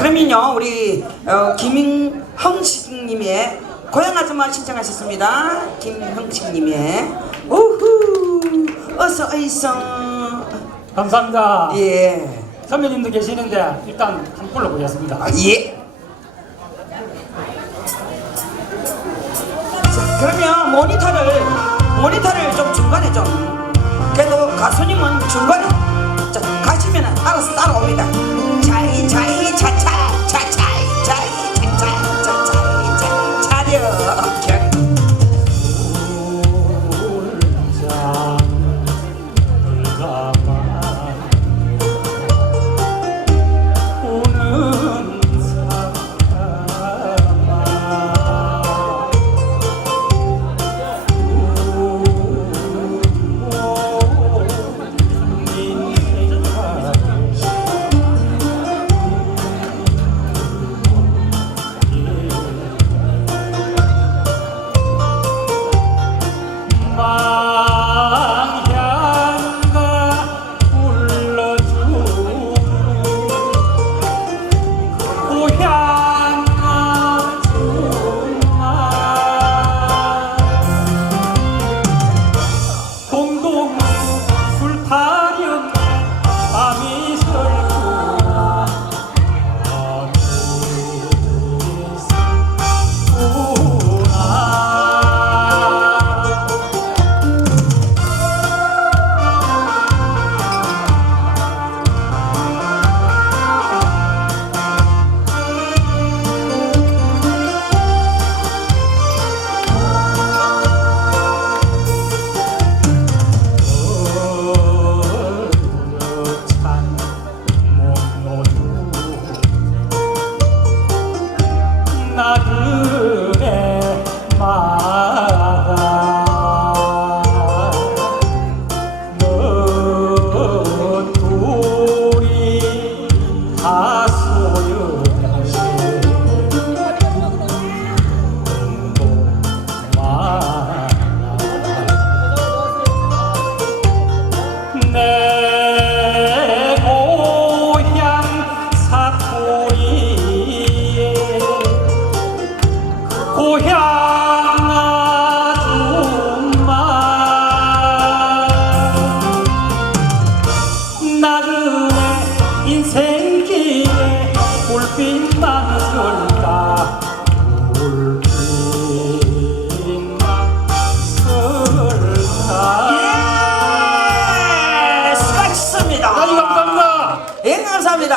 그러면요 우리 어, 김형식님의 고향 아줌마 신청하셨습니다. 김형식님의 우후 어서 어이성 감사합니다. 예. 선배님도 계시는데 일단 한 불러 보겠습니다. 아, 예. 자, 그러면 모니터를 모니터를 좀 중간에 좀 그래도 가수님은 중간에 자 가시면 알아서 따라옵니다. 了。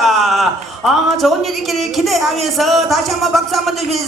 아, 좋은 일 있기를 기대하면서 다시 한번 박수 한번 주세요.